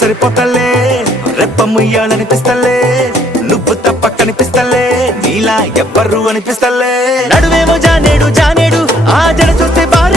సరిపోతలే రెప్ప ముయ్యాలనిపిస్తలే నువ్వు తప్ప కనిపిస్తలే నీలా ఎవ్వరు అనిపిస్తలే నడువేమో జానేడు జానేడు ఆ జడ చూస్తే బారు